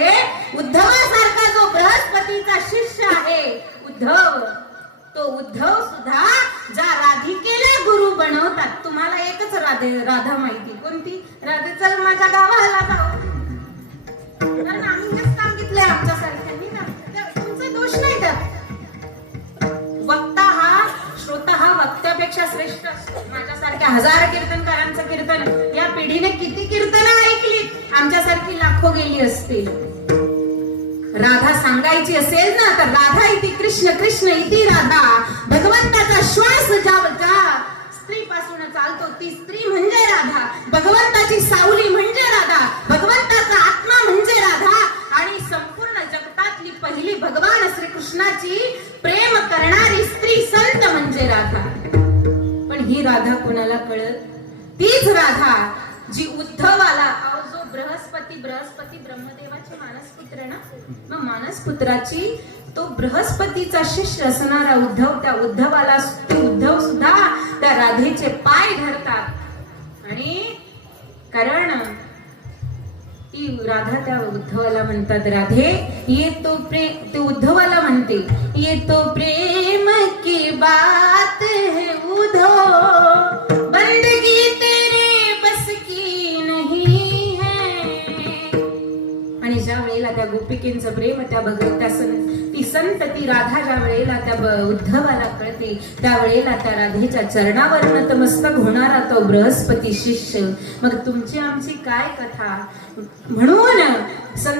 त्यामुळे उद्धवासारखा जो बृहस्पतीचा शिष्य आहे उद्धव, तो उद्धव सुद्धा ज्या राधिकेला गुरु बनवतात. तुम्हाला एकच राधा माहिती, कोणती? राधे चल माझ्या गावाला जाऊ, कारण आम्ही हेच सांगितलंय आमच्यासारख्यांनी ना. तुमचा दोष नाही त्यात. वक्ता हा, श्रोता हा वक्त्यापेक्षा श्रेष्ठ असतो. माझ्यासारख्या हजार कीर्तनकारांचं कीर्तन या पिढीने किती कीर्तनं ऐकली, आमच्यासारखी लाखो गेली असतील. राधा सांगायची असेल ना तर राधा इति कृष्ण, कृष्ण इति राधा. भगवंताचा श्वास ज्या स्त्रीपासून चालतो ती स्त्री म्हणजे राधा. भगवंताची सावली म्हणजे राधा. भगवंताचा आत्मा म्हणजे राधा. आणि संपूर्ण जगतातली पहिली भगवान श्रीकृष्णाची प्रेम करणारी स्त्री संत म्हणजे राधा. पण ही राधा कोणाला कळत? तीच राधा जी उद्धवाला, जो बृहस्पती ब्रह्मदेवाचे मानसपुत्र ना, मग मानसपुत्राची तो बृहस्पतीचा शिष्य असणारा उद्धव, त्या उद्धवाला उद्धव सुद्धा त्या राधेचे पाय धरतात. आणि कारण ती राधा त्या उद्धवाला म्हणतात, राधे ये तो प्रेम, ते उद्धवाला म्हणते ये तो प्रेम की बात है उद्धव, बंदगी तेरे बस की नहीं है. आणि ज्या वेळेला त्या गोपिकेंचं प्रेम, त्या ती संत, ती राधा ज्या वेळेला त्या उद्धवाला कळते, त्यावेळेला त्या राधेच्या चरणावर नतमस्तक होणारा तो बृहस्पती शिष्य. मग तुमची आमची काय कथा. म्हणून संत